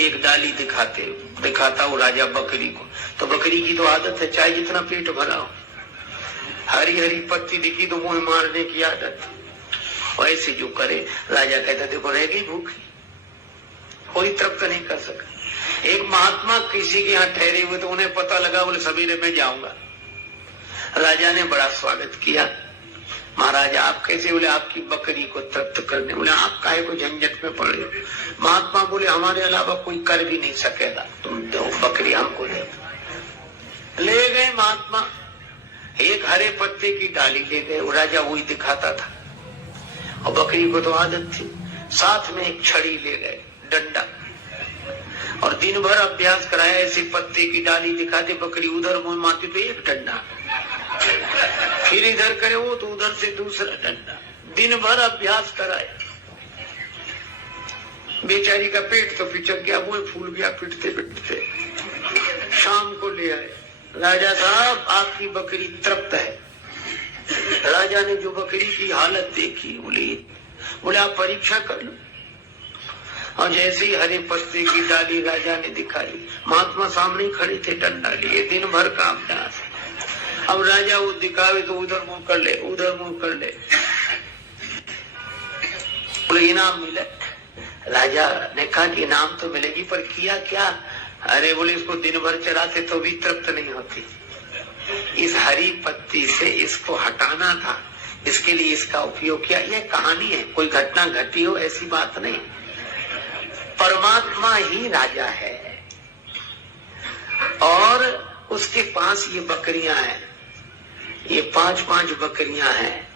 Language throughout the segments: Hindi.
एक डाली दिखाता वो राजा बकरी को, तो बकरी की तो आदत है चाहे जितना पेट भरा हो, हरी हरी पत्ती दिखी तो मुंह मारने की आदत। और ऐसे जो करे, राजा कहता देखो रह गई भूखी, कोई तृप्त नहीं कर सका। एक महात्मा किसी के यहाँ ठहरे हुए तो उन्हें पता लगा, बोले सवेरे मैं जाऊंगा। राजा ने बड़ा स्वागत किया। महाराज आप कैसे? बोले आपकी बकरी को तृप्त करने। बोले आप काहे को झंझट में पड़े हो? महात्मा बोले हमारे अलावा कोई कर भी नहीं सकेगा, तुम दो बकरी हमको दे। ले गए महात्मा, एक हरे पत्ते की डाली ले गए। वो राजा वही दिखाता था और बकरी को तो आदत थी। साथ में एक छड़ी ले गए, डंडा, और दिन भर अभ्यास कराया। ऐसे पत्ते की डाली दिखाते, बकरी उधर मुंह मारती तो एक डंडा, फिर इधर करे वो तो उधर से दूसरा डंडा। दिन भर अभ्यास कराए। बेचारी का पेट तो पिचक गया, मुंह फूल गया पिटते पिटते। शाम को ले आए, राजा साहब आपकी बकरी तृप्त है। राजा ने जो बकरी की हालत देखी, बोले आप परीक्षा कर लो। और जैसे ही हरे पत्ते की डाली राजा ने दिखाई, महात्मा सामने खड़े थे डंडा लिए, दिन भर का अभ्यास। अब राजा वो दिखावे तो उधर मुंह कर ले, उधर मुंह कर ले। बोले इनाम मिले। राजा ने कहा कि इनाम तो मिलेगी, पर किया क्या? अरे बोले इसको दिन भर चराते तो भी तृप्त नहीं होती, इस हरी पत्ती से इसको हटाना था, इसके लिए इसका उपयोग किया। यह कहानी है, कोई घटना घटी हो ऐसी बात नहीं। परमात्मा ही राजा है और उसके पास ये बकरियां हैं, ये 5-5 बकरियां हैं।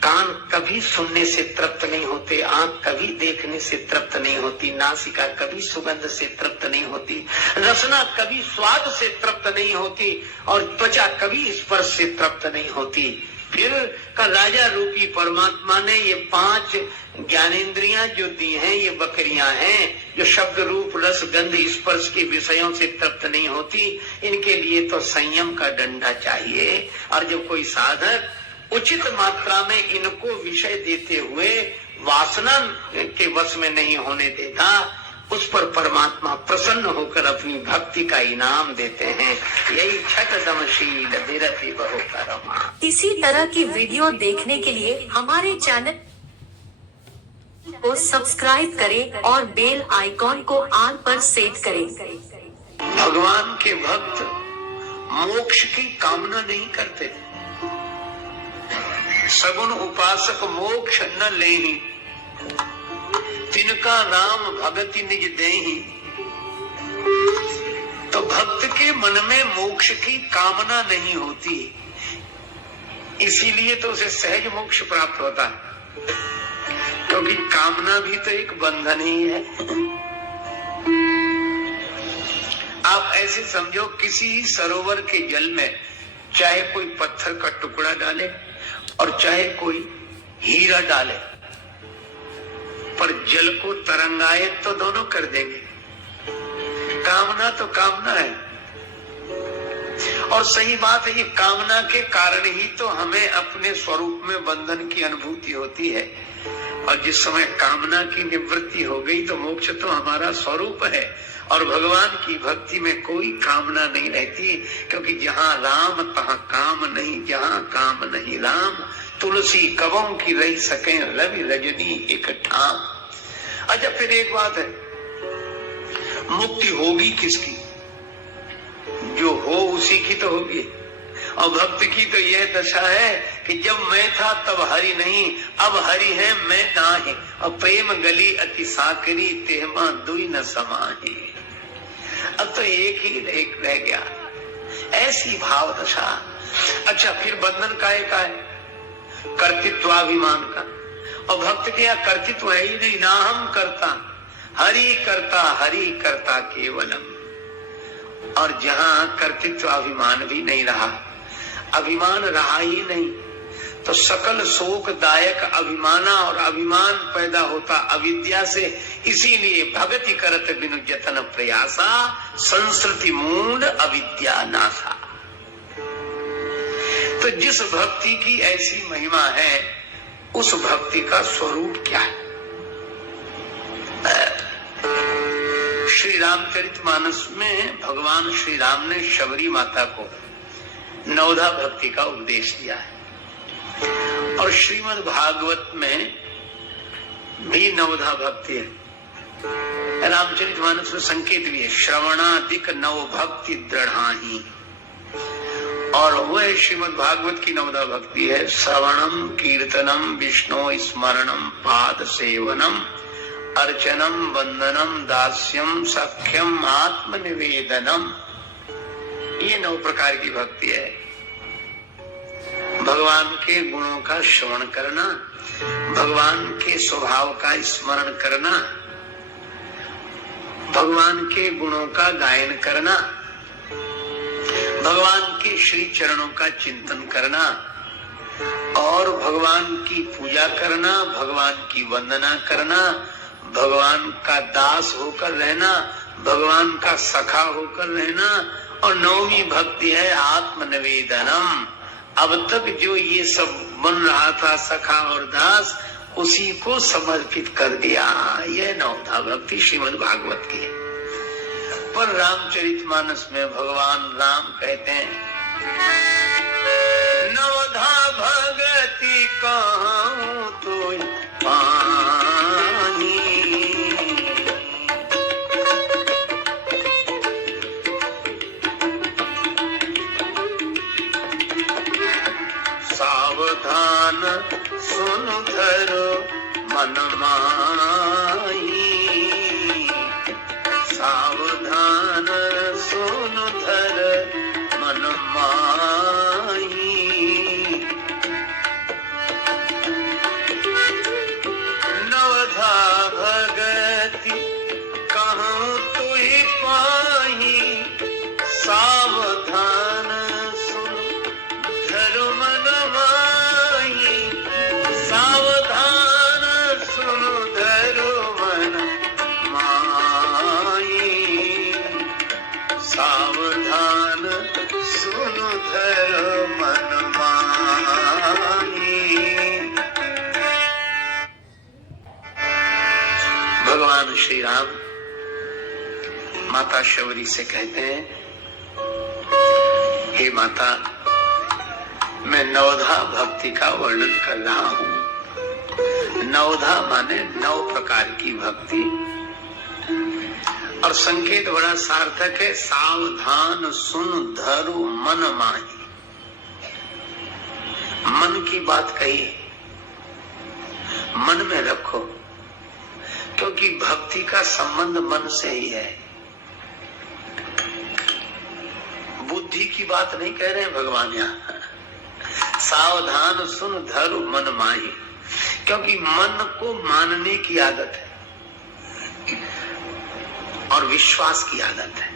कान कभी सुनने से तृप्त नहीं होते, आंख कभी देखने से तृप्त नहीं होती, नासिका कभी सुगंध से तृप्त नहीं होती, रसना कभी स्वाद से तृप्त नहीं होती, और त्वचा कभी स्पर्श से तृप्त नहीं होती। फिर का राजा रूपी परमात्मा ने ये 5 ज्ञानेंद्रियां जो दी हैं, ये बकरियां हैं जो शब्द रूप रस गंध स्पर्श के विषयों से तृप्त नहीं होती। इनके लिए तो संयम का डंडा चाहिए, और जब कोई साधक उचित मात्रा में इनको विषय देते हुए वासना के वश में नहीं होने देता, उस पर परमात्मा प्रसन्न होकर अपनी भक्ति का इनाम देते हैं। यही छठ दमशील विरति बहु करमा। इसी तरह की वीडियो देखने के लिए हमारे चैनल को सब्सक्राइब करें और बेल आइकॉन को ऑल पर सेट करें। भगवान के भक्त मोक्ष की कामना नहीं करते। सगुण उपासक मोक्ष न लेहि, तिनका राम भगति निज देहि। तो भक्त के मन में मोक्ष की कामना नहीं होती, इसीलिए तो उसे सहज मोक्ष प्राप्त होता है, क्योंकि कामना भी तो एक बंधन ही है। आप ऐसे समझो, किसी सरोवर के जल में चाहे कोई पत्थर का टुकड़ा डाले और चाहे कोई हीरा डाले, पर जल को तरंगायत तो दोनों कर देंगे। कामना तो कामना है, और सही बात है, ये कामना के कारण ही तो हमें अपने स्वरूप में बंधन की अनुभूति होती है। और जिस समय कामना की निवृत्ति हो गई तो मोक्ष तो हमारा स्वरूप है। और भगवान की भक्ति में कोई कामना नहीं रहती, क्योंकि जहाँ राम तहाँ काम नहीं, जहाँ काम नहीं राम। तुलसी कबों की रही सके रवि रजनी एक ठाम। अच्छा, फिर एक बात है, मुक्ति होगी किसकी? जो हो उसी की तो होगी। और भक्त की तो यह दशा है कि जब मैं था तब हरि नहीं, अब हरि है मैं नाहि। और प्रेम गली अति साकरी, तेहमा दुई न समाहि। अब तो एक ही रह गया, ऐसी भाव दशा। अच्छा, फिर बंधन काहे का है? कर्तृत्वाभिमान का। और भक्त के यहाँ कर्तृत्व है ही नहीं, ना हम करता, हरि करता केवलम। और जहाँ कर्तृत्वाभिमान भी नहीं रहा, अभिमान रहा ही नहीं, तो सकल शोकदायक अभिमाना और अभिमान पैदा होता अविद्या से। इसीलिए भगति करत बिनु जतन प्रयासा, संस्कृति मूढ़ अविद्या नासा। तो जिस भक्ति की ऐसी महिमा है, उस भक्ति का स्वरूप क्या है? श्री रामचरितमानस में भगवान श्री राम ने शबरी माता को नवधा भक्ति का उपदेश दिया है और श्रीमद् भागवत में भी नवधा भक्ति है। रामचरितमानस में संकेत भी है, श्रवणादिक नव भक्ति दृढ़ाही, और वह श्रीमद् भागवत की नवधा भक्ति है, श्रवणम कीर्तनम विष्णु स्मरणम पाद सेवनम अर्चनम वंदनम दास्यम सख्यम आत्मनिवेदनम। ये 9 प्रकार की भक्ति है। भगवान के गुणों का श्रवण करना, भगवान के स्वभाव का स्मरण करना, भगवान के गुणों का गायन करना, भगवान के श्री चरणों का चिंतन करना और भगवान की पूजा करना, भगवान की वंदना करना, भगवान का दास होकर रहना, भगवान का सखा होकर रहना। और 9वीं भक्ति है आत्मनिवेदनम। अब तक जो ये सब बन रहा था सखा और दास, उसी को समर्पित कर दिया। यह नवधा भक्ति श्रीमद् भागवत की है। पर रामचरितमानस में भगवान राम कहते हैं, नवधा भगति कहूं तो पानी, सावधान सुन धरो मन माही, सावधान सुन धर मन माही, नवधा भगति कहूं तुहि पाही, सावधान सुन धर मन माही, सावधान सुन धर मन माही, सावधान सुन धर मन माही। भगवान श्री राम माता शबरी से कहते हैं, हे माता, मैं नवधा भक्ति का वर्णन कर रहा हूं। नवधा माने 9 प्रकार की भक्ति, और संकेत बड़ा सार्थक है, सावधान सुन धरु मन माही। मन की बात कही, मन में रखो, क्योंकि भक्ति का संबंध मन से ही है। बुद्धि की बात नहीं कह रहे हैं भगवान यहाँ। सावधान सुन धरु मन माही, क्योंकि मन को मानने की आदत है और विश्वास की आदत है,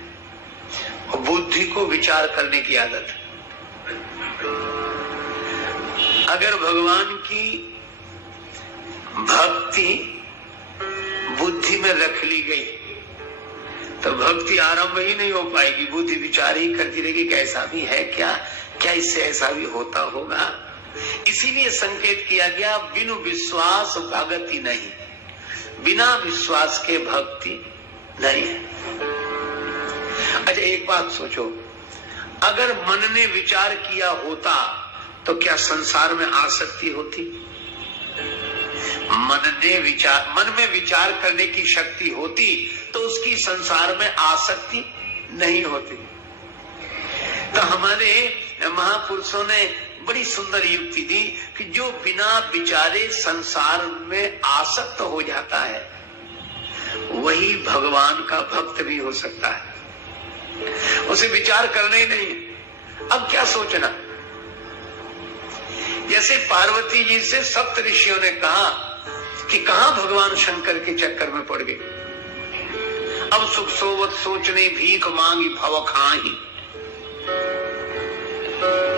और बुद्धि को विचार करने की आदत है। अगर भगवान की भक्ति बुद्धि में रख ली गई तो भक्ति आरंभ ही नहीं हो पाएगी। बुद्धि विचार ही करती रहेगी, कैसा भी है क्या, क्या इससे ऐसा भी होता होगा। इसीलिए संकेत किया गया, बिनु विश्वास भक्ति नहीं, बिना विश्वास के भक्ति नहीं है। अच्छा एक बात सोचो, अगर मन ने विचार किया होता तो क्या संसार में आसक्ति होती? मन में विचार करने की शक्ति होती तो उसकी संसार में आसक्ति नहीं होती। तो हमारे महापुरुषों ने बड़ी सुंदर युक्ति दी कि जो बिना विचारे संसार में आसक्त हो जाता है वही भगवान का भक्त भी हो सकता है। उसे विचार करना ही नहीं। अब क्या सोचना, जैसे पार्वती जी से सप्त ऋषियों ने कहा कि कहां भगवान शंकर के चक्कर में पड़ गए। अब सुख सोवत सोचने भीख मांगी भव खाही,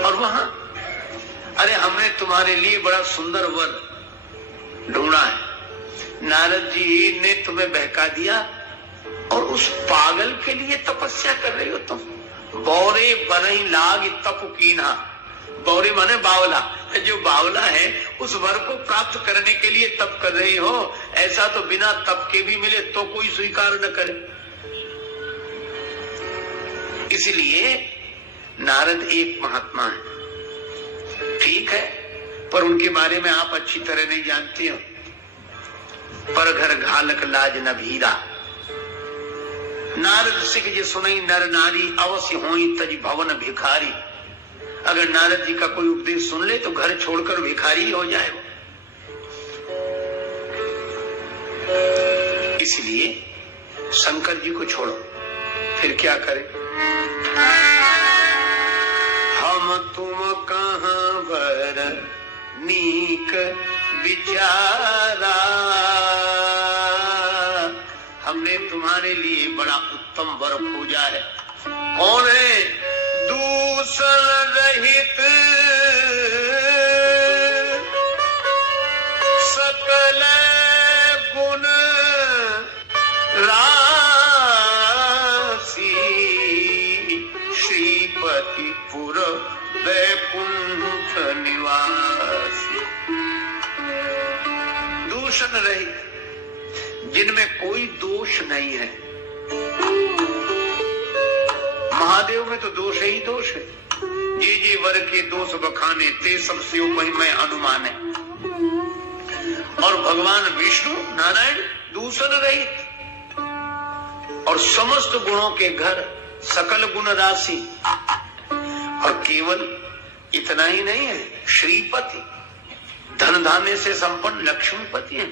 और वहां अरे हमने तुम्हारे लिए बड़ा सुंदर वर ढूंढा है, नारद जी ने तुम्हें बहका दिया और उस पागल के लिए तपस्या कर रही हो तुम। बौरे बरही लाग तप कीना, बौरे माने बावला, जो बावला है उस वर को प्राप्त करने के लिए तप कर रही हो। ऐसा तो बिना तप के भी मिले तो कोई स्वीकार न करे। इसलिए नारद एक महात्मा है, ठीक है, पर उनके बारे में आप अच्छी तरह नहीं जानते हो। पर घर घालक लाज न भीरा, नारद सिख जे सुनई नर नारी, अवश्य होई तज भवन भिखारी। अगर नारद जी का कोई उपदेश सुन ले तो घर छोड़कर भिखारी हो जाए। इसलिए शंकर जी को छोड़ो, फिर क्या करें? हम तुम कहां वर नीक विचारा, हमने तुम्हारे लिए बड़ा उत्तम वर खोजा है। कौन है? दूषण रहित सकल गुण राशि, श्रीपति पुर वैकुंठ निवासी। दूषण रहित, जिनमें कोई दोष नहीं है। महादेव में तो दोष ही दोष है। जे वर के दोष बखाने, ते सब से मैं अनुमाने। और भगवान विष्णु नारायण दूषण रहित और समस्त गुणों के घर, सकल गुण राशि। और केवल इतना ही नहीं है, श्रीपति, धन धान्य से संपन्न लक्ष्मीपति है।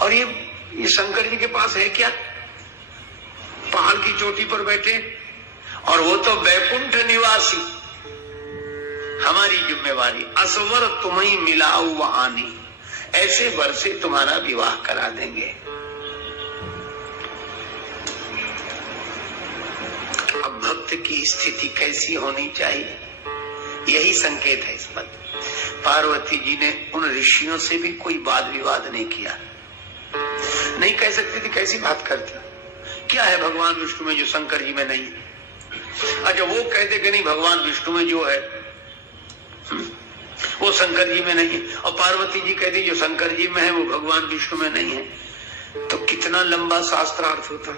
और ये शंकर जी के पास है क्या? पहाड़ की चोटी पर बैठे, और वो तो वैकुंठ निवासी। हमारी जिम्मेवारी, असवर तुम्हें मिलाऊ वहानी, ऐसे वर से तुम्हारा विवाह करा देंगे। अब भक्त की स्थिति कैसी होनी चाहिए, यही संकेत है इस पर। पार्वती जी ने उन ऋषियों से भी कोई वाद विवाद नहीं किया। नहीं कह सकती थी कैसी बात करती, क्या है भगवान विष्णु में जो शंकर जी में नहीं है? अच्छा, वो कहते कि नहीं भगवान विष्णु में जो है वो शंकर जी में नहीं है, और पार्वती जी कहती जो शंकर जी में है वो भगवान विष्णु में नहीं है। तो कितना लंबा शास्त्रार्थ होता,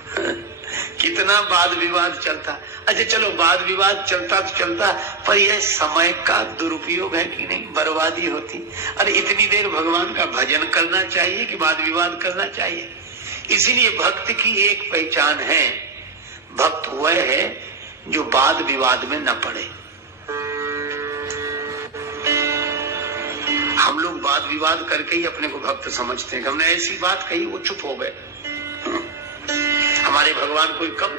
कितना वाद विवाद चलता। अच्छा चलो, वाद विवाद चलता तो चलता, पर यह समय का दुरुपयोग है कि नहीं, बर्बादी होती। अरे इतनी देर भगवान का भजन करना चाहिए कि वाद विवाद करना चाहिए? इसीलिए भक्त की एक पहचान है, भक्त वह है जो वाद विवाद में न पड़े। हम लोग वाद विवाद करके ही अपने को भक्त समझते हैं। हमने ऐसी बात कही, वो चुप हो गए। हमारे भगवान कोई कम?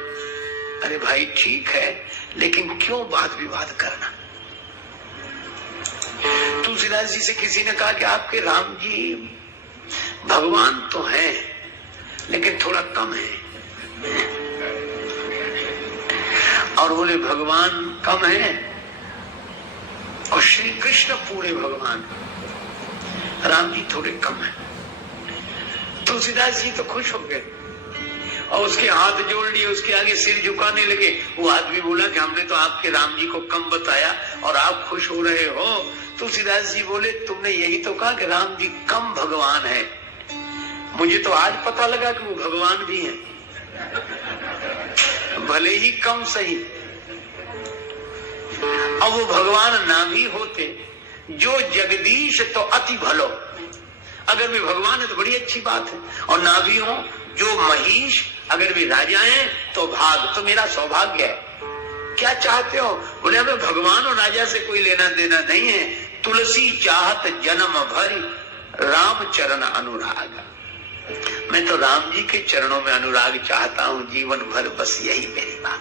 अरे भाई ठीक है, लेकिन क्यों वाद विवाद करना? तुलसीदास जी से किसी ने कहा कि आपके राम जी भगवान तो हैं, लेकिन थोड़ा कम है। और बोले भगवान कम है और श्री कृष्ण पूरे भगवान, राम जी थोड़े कम है। तुलसीदास जी तो खुश हो गए और उसके हाथ जोड़ लिए, उसके आगे सिर झुकाने लगे। वो आदमी बोला कि हमने तो आपके राम जी को कम बताया और आप खुश हो रहे हो। तुलसीदास जी बोले तुमने यही तो कहा कि राम जी कम भगवान है, मुझे तो आज पता लगा कि वो भगवान भी हैं, भले ही कम सही। अब वो भगवान ना भी होते, जो जगदीश तो अति भलो, अगर वे भगवान है तो बड़ी अच्छी बात है। और ना भी हो जो महिष, अगर वे राजा हैं तो भाग, तो मेरा सौभाग्य है। क्या चाहते हो? बोले हमें भगवान और राजा से कोई लेना देना नहीं है। तुलसी चाहत जन्म भरी, राम चरण अनुराग। मैं तो राम जी के चरणों में अनुराग चाहता हूं जीवन भर, बस यही मेरी बात।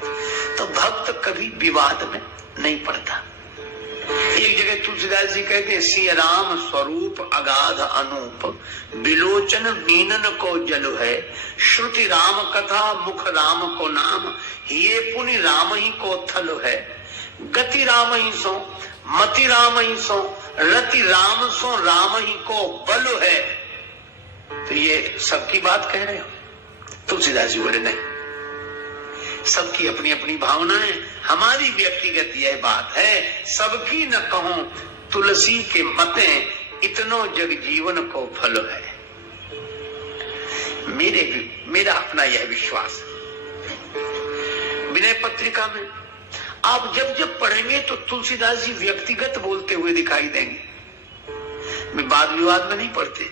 तो भक्त कभी विवाद में नहीं पड़ता। एक जगह तुलसीदास जी कहते हैं, श्री राम स्वरूप अगाध अनूप, बिलोचन मीनन को जल है। श्रुति राम कथा मुख राम को नाम, ये पुनि राम ही को थल है। गति राम ही सो मति राम ही सो, रति राम सो राम ही को बल है। तो ये सबकी बात कह रहे हो? तुलसीदास जी बोले नहीं, सबकी अपनी अपनी भावना है, हमारी व्यक्तिगत यह बात है। सबकी न कहूं तुलसी के मते, इतनो जग जीवन को फल है। मेरा अपना यह विश्वास, विनय पत्रिका में आप जब जब पढ़ेंगे तो तुलसीदास जी व्यक्तिगत बोलते हुए दिखाई देंगे। वे वाद विवाद में नहीं पढ़ते।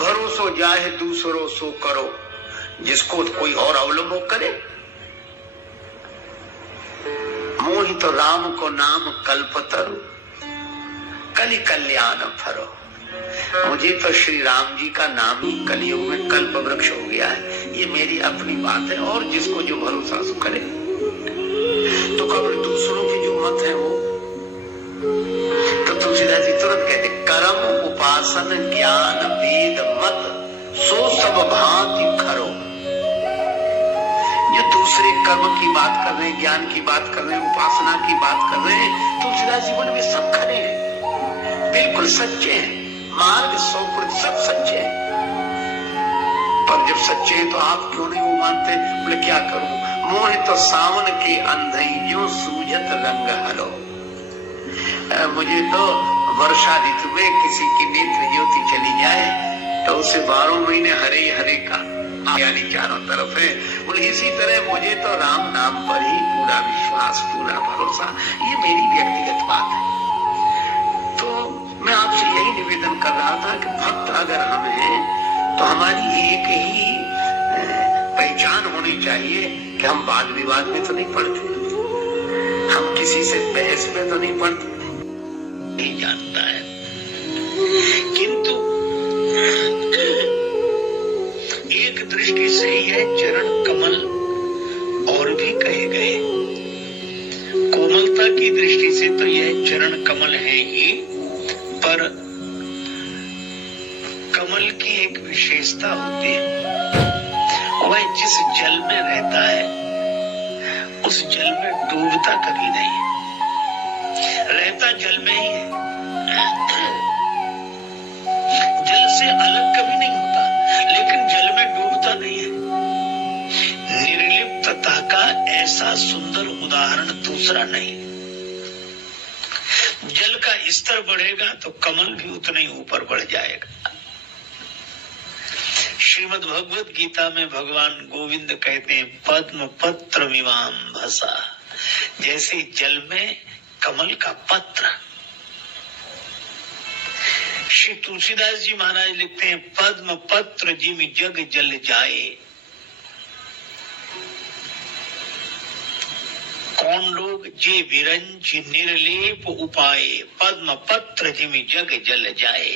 भरोसो जाहे दूसरो सो करो, जिसको कोई और अवलंबो करे। मोहि तो राम को नाम कल्पतरु, कलि कल्याण फरो। मुझे तो श्री राम जी का नाम ही कलयुग में कल्प वृक्ष हो गया है। ये मेरी अपनी बात है, और जिसको जो भरोसा सो करे। तो कब दूसरों की जो मत है वो, तो तुलसीदास जी तुरंत कहते कर्म उपासन ज्ञान वेद मत सो सब भांति खरो। जो दूसरे कर्म की बात कर रहे हैं, ज्ञान की बात कर रहे हैं, उपासना की बात कर रहे हैं, तुलसीदास जी बोले वे सब खरे हैं, बिल्कुल सच्चे हैं, मार्ग 100% सच्चे हैं। पर जब सच्चे हैं तो आप क्यों नहीं वो मानते? बोले क्या करूं, मोह तो सावन के अंधई जो सूझत रंग हलो। मुझे तो वर्षा ऋतु में किसी की नेत्र ज्योति चली जाए तो उसे 12 महीने हरे हरे का यानी चारों तरफ है। बोले इसी तरह मुझे तो राम नाम पर ही पूरा विश्वास, पूरा भरोसा। ये मेरी व्यक्तिगत बात है। तो मैं आपसे यही निवेदन कर रहा था कि भक्त अगर हम हैं तो हमारी एक ही पहचान होनी चाहिए कि हम वाद विवाद में तो नहीं पड़ते, हम किसी से बहस में तो नहीं पड़ते, नहीं जानता है। किंतु एक दृष्टि से यह चरण कमल और भी कहे गए। कोमलता की दृष्टि से तो यह चरण कमल है ही, पर कमल की एक विशेषता होती है, वह जिस जल में रहता है उस जल में डूबता कभी नहीं है, रहता जल में ही है, जल से अलग कभी नहीं होता, लेकिन जल में डूबता नहीं है। निर्लिप्तता का ऐसा सुंदर उदाहरण दूसरा नहीं। जल का स्तर बढ़ेगा तो कमल भी उतना ही ऊपर बढ़ जाएगा। श्रीमद् भगवत गीता में भगवान गोविंद कहते हैं पद्म पत्र विवाम भसा, जैसे जल में कमल का पत्र। श्री तुलसीदास जी महाराज लिखते हैं पद्म पत्र जिम जग जल जाए। कौन लोग जे विरंच निर्लेप उपाय, पद्म पत्र जिम जग जल जाए,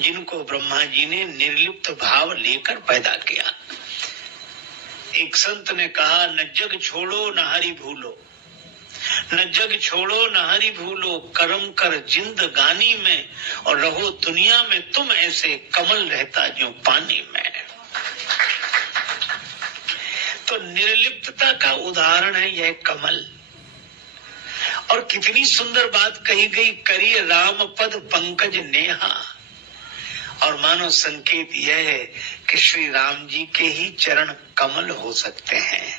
जिनको ब्रह्मा जी ने निर्लिप्त भाव लेकर पैदा किया। एक संत ने कहा न जग छोड़ो न हरि भूलो, न जग छोड़ो न हरि भूलो, कर्म कर जिंदगानी में और रहो दुनिया में तुम ऐसे कमल रहता जो पानी में। तो निर्लिप्तता का उदाहरण है यह कमल। और कितनी सुंदर बात कही गई, करिए राम पद पंकज नेहा। और मानो संकेत यह है कि श्री राम जी के ही चरण कमल हो सकते हैं,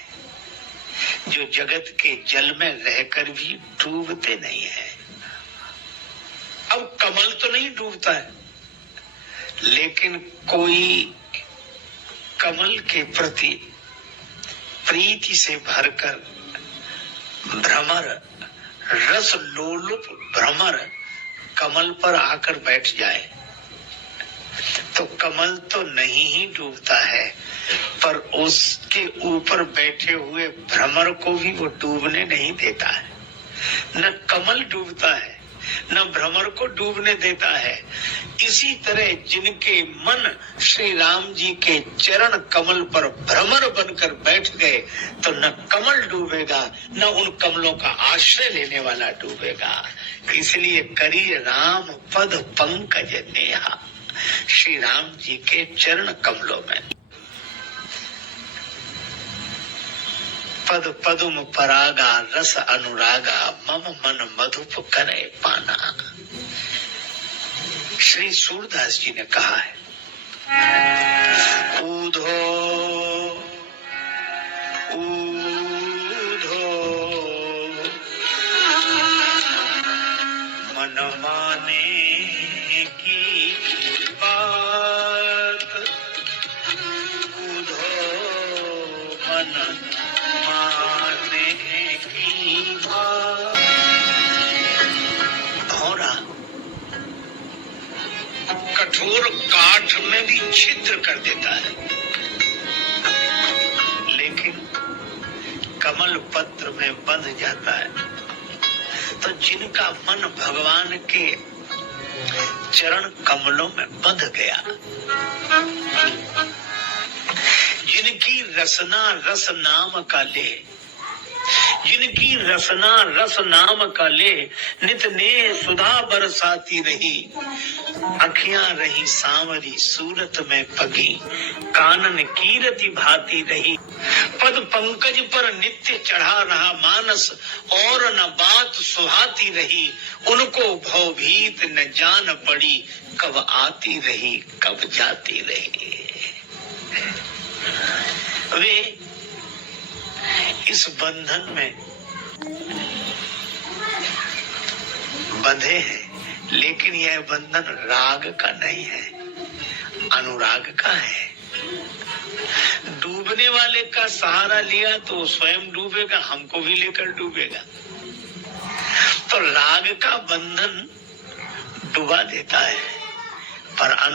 जो जगत के जल में रहकर भी डूबते नहीं है। अब कमल तो नहीं डूबता है, लेकिन कोई कमल के प्रति प्रीति से भरकर भ्रमर, रस लोलुप भ्रमर कमल पर आकर बैठ जाए तो कमल तो नहीं ही डूबता है, पर उसके ऊपर बैठे हुए भ्रमर को भी वो डूबने नहीं देता है। न कमल डूबता है न भ्रमर को डूबने देता है। इसी तरह जिनके मन श्री राम जी के चरण कमल पर भ्रमर बनकर बैठ गए तो न कमल डूबेगा न उन कमलों का आश्रय लेने वाला डूबेगा। इसलिए करिए राम पद पंकज नेहा, श्री राम जी के चरण कमलों में। पद पदुम परागा रस अनुरागा, मम मन मधुप करे पाना। श्री सूरदास जी ने कहा है ऊधो ऊधो मन माने की बात, ऊधो मन माने की बात। भौरा कठोर काठ में भी छिद्र कर देता है, लेकिन कमल पत्र में बंध जाता है। तो जिनका मन भगवान के चरण कमलों में बंध गया, जिनकी रसना रस नाम का ले, जिनकी रसना रस नाम का ले, नित ने सुधा बरसाती रही, अखियां रही सांवरी सूरत में पगी, कानन कीरति भाती रही, पद पंकज पर नित्य चढ़ा रहा मानस, और न बात सुहाती रही, उनको भवभीत न जान पड़ी, कब आती रही कब जाती रही। वे इस बंधन में बंधे हैं, लेकिन यह बंधन राग का नहीं है, अनुराग का है। डूबने वाले का सहारा लिया तो स्वयं डूबेगा, हमको भी लेकर डूबेगा। तो राग का बंधन डुबा देता है, पर